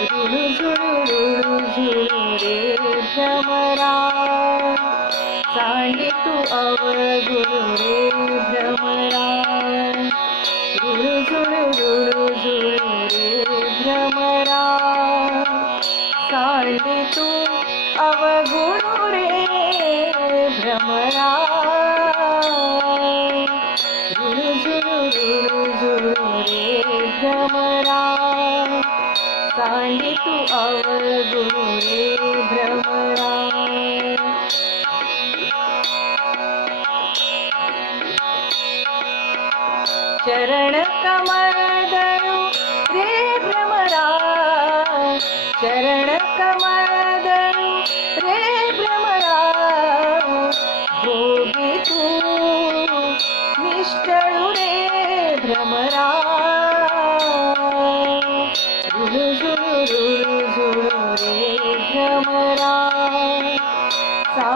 ऋणु झुणु ऋणु झुणु रे भ्रमरा सांडितु अवगुरु रे भ्रमरा ऋणु झुणु ऋणु झुणु रे भ्रमरा सांडितु अवगुरु भ्रमरा सांडितु अवगुरु भ्रमरा चरण कमलदनु रे भ्रमरा चरण कमलदनु रे भ्रमरा भोगितु निष्ठಳು रे भ्रमरा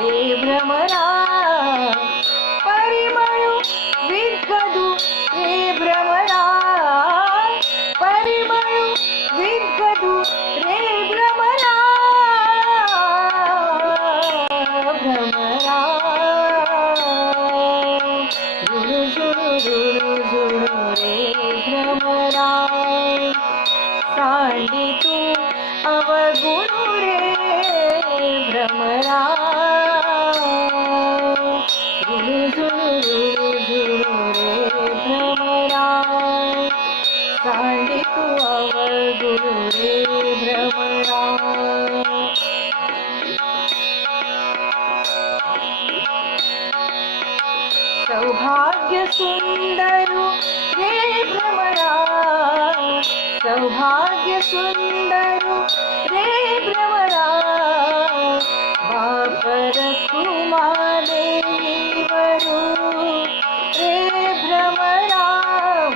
रे भ्रमरा परिमळु विद्गदु रे भ्रमरा परिमळु विद्गदु रे भ्रमरा भ्रमरा ऋणु झुणु ऋणु झुणु रे भ्रमरा सांडितु अवगुरु रे भ्रमरा झुमी झुमी झुमरे रे भ्रमरा सौभाग्य सुंदर रे भ्रमरा सौभाग्य सुंदर